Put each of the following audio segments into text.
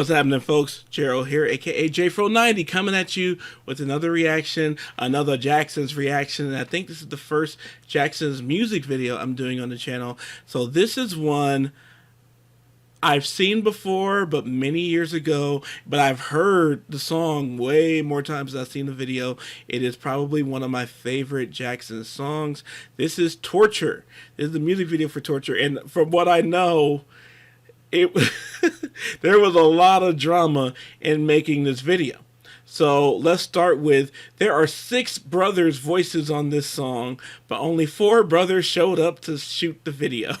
What's happening, folks? Gerald here, aka JFro90, coming at you with another reaction, another Jackson's reaction. And I think this is the first Jackson's music video I'm doing on the channel. So this is one I've seen before, but many years ago. But I've heard the song way more times than I've seen the video. It is probably one of my favorite Jackson songs. This is Torture. This is the music video for Torture. And from what I know, there was a lot of drama in making this video. So let's start with, there are 6 brothers' voices on this song, but only 4 brothers showed up to shoot the video.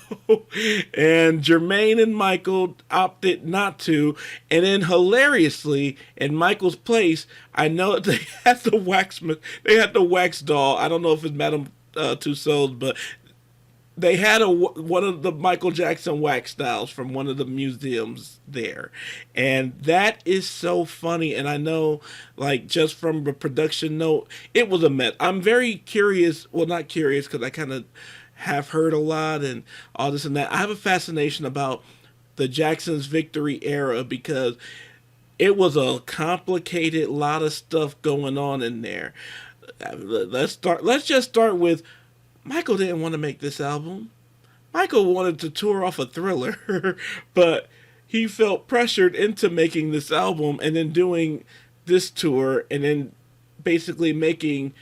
And Jermaine and Michael opted not to. And then hilariously, in Michael's place, I know they had the wax doll. I don't know if it's Madame Tussauds, but they had one of the Michael Jackson wax dolls from one of the museums there. And that is so funny. And I know, like, just from the production note, it was a mess. I'm very curious. Well, not curious, because I kind of have heard a lot and all this and that. I have a fascination about the Jackson's Victory era because it was a complicated lot of stuff going on in there. Let's just start with, Michael didn't want to make this album. Michael wanted to tour off a Thriller, but he felt pressured into making this album and then doing this tour and then basically making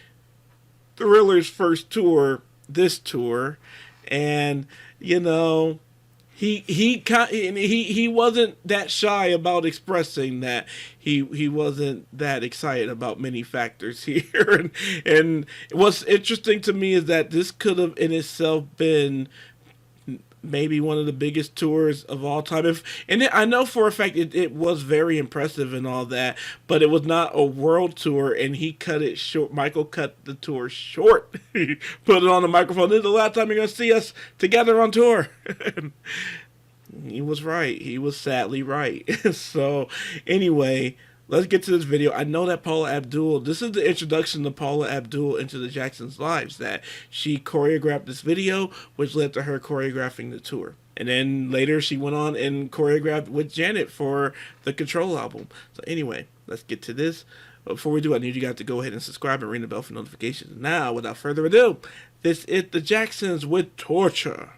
Thriller's first tour this tour. And, you know, he wasn't that shy about expressing that he wasn't that excited about many factors here. And what's interesting to me is that this could have in itself been maybe one of the biggest tours of all time. I know for a fact it was very impressive and all that, but it was not a world tour, and he cut it short. Michael cut the tour short. He put it on the microphone. This is the last time you're going to see us together on tour. He was right. He was sadly right. So anyway, let's get to this video. I know that Paula Abdul, this is the introduction to Paula Abdul into the Jacksons' lives, that she choreographed this video, which led to her choreographing the tour. And then later she went on and choreographed with Janet for the Control album. So anyway, let's get to this. But before we do, I need you guys to go ahead and subscribe and ring the bell for notifications. Now, without further ado, this is the Jacksons with Torture.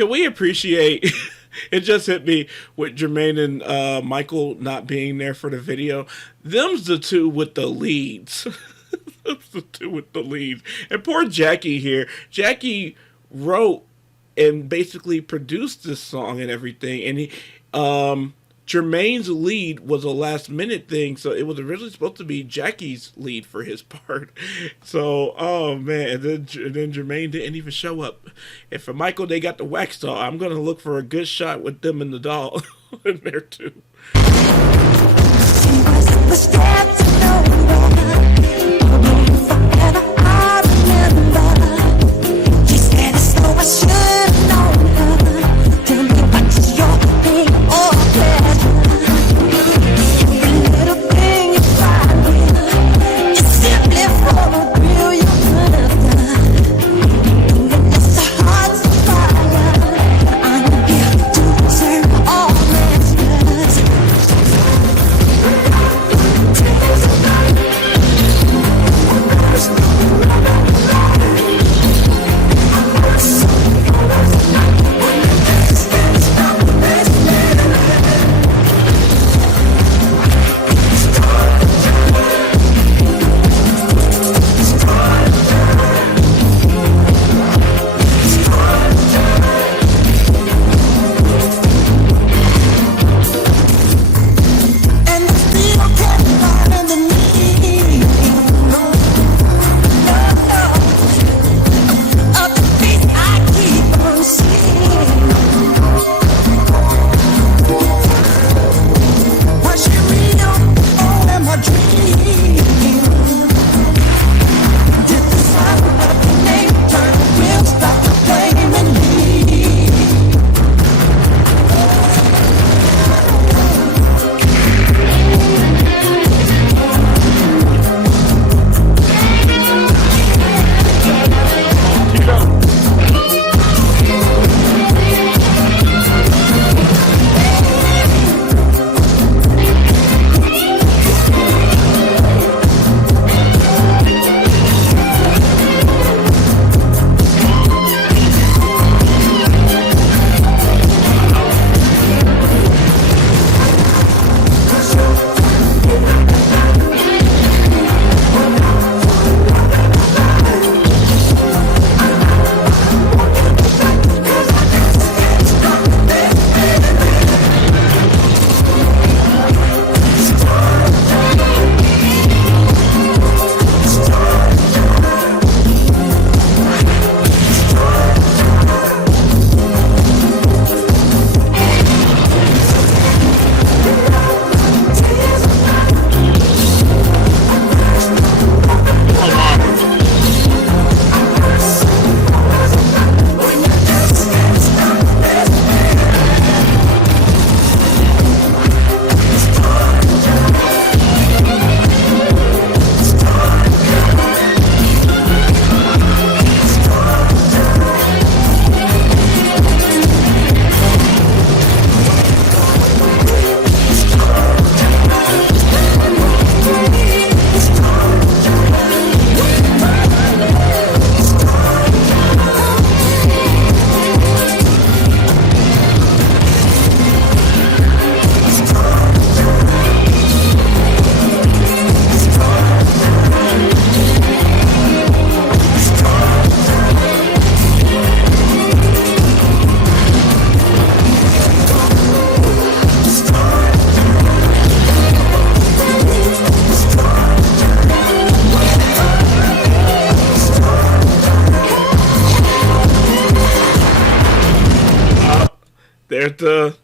Can we appreciate? It just hit me with Jermaine and Michael not being there for the video. Them's the two with the leads. Them's the two with the leads. And poor Jackie here. Jackie wrote and basically produced this song and everything. And Jermaine's lead was a last minute thing, so it was originally supposed to be Jackie's lead for his part. So, oh man, and then Jermaine didn't even show up. And for Michael, they got the wax doll. I'm gonna look for a good shot with them and the doll in there too.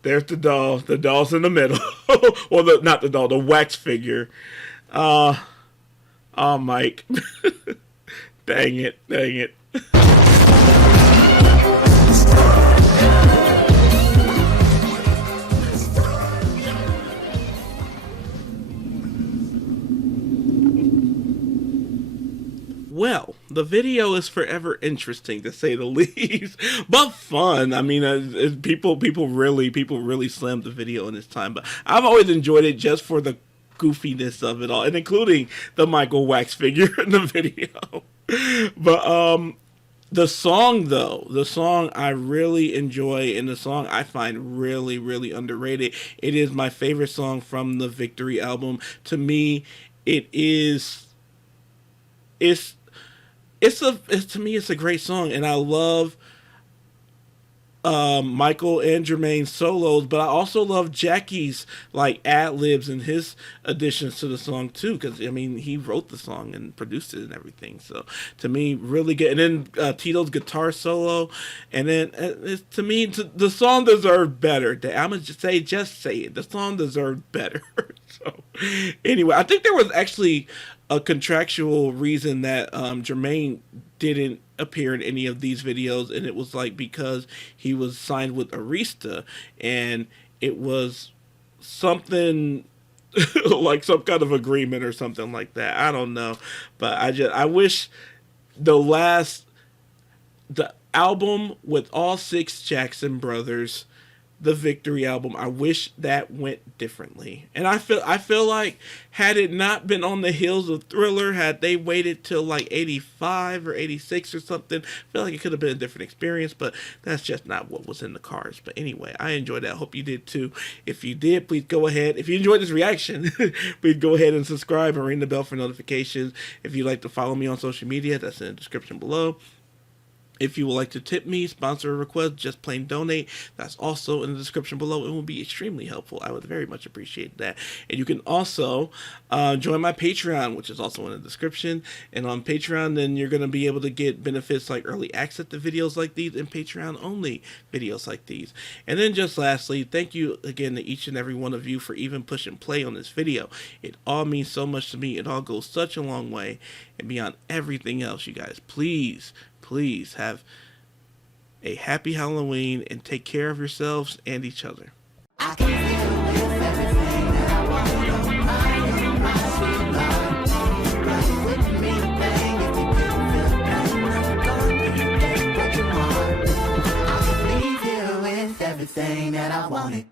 There's the doll. The doll's in the middle. Well, not the doll, the wax figure. Oh, Mike. Dang it. Well, the video is forever interesting to say the least, but fun. I mean, people really slammed the video in this time, but I've always enjoyed it just for the goofiness of it all, and including the Michael wax figure in the video. But The song, though, the song I really enjoy, and the song I find really, really underrated. It is my favorite song from the Victory album. To me, it is. To me it's a great song, and I love Michael and Jermaine's solos, but I also love Jackie's like ad libs and his additions to the song too. Because I mean, he wrote the song and produced it and everything. So to me, really good. And then Tito's guitar solo, and then to me, the song deserved better. I'm gonna just say it. The song deserved better. So anyway, I think there was actually a contractual reason that Jermaine didn't appear in any of these videos, and it was like because he was signed with Arista, and it was something like some kind of agreement or something like that. I don't know, but I wish the last the album with all six Jackson brothers, the Victory album, I wish that went differently. And I feel like had it not been on the heels of Thriller, had they waited till like 85 or 86 or something, I feel like it could have been a different experience, but that's just not what was in the cards. But anyway, I enjoyed that. I hope you did too. If you did, please go ahead. If you enjoyed this reaction, please go ahead and subscribe and ring the bell for notifications. If you'd like to follow me on social media, that's in the description below. If you would like to tip me, sponsor a request, just plain donate, that's also in the description below. It will be extremely helpful. I would very much appreciate that. And you can also join my Patreon, which is also in the description. And on Patreon, then you're going to be able to get benefits like early access to videos like these and Patreon-only videos like these. And then just lastly, thank you again to each and every one of you for even pushing play on this video. It all means so much to me. It all goes such a long way. And beyond everything else, you guys, please have a happy Halloween and take care of yourselves and each other. I can feel with everything that I wanted.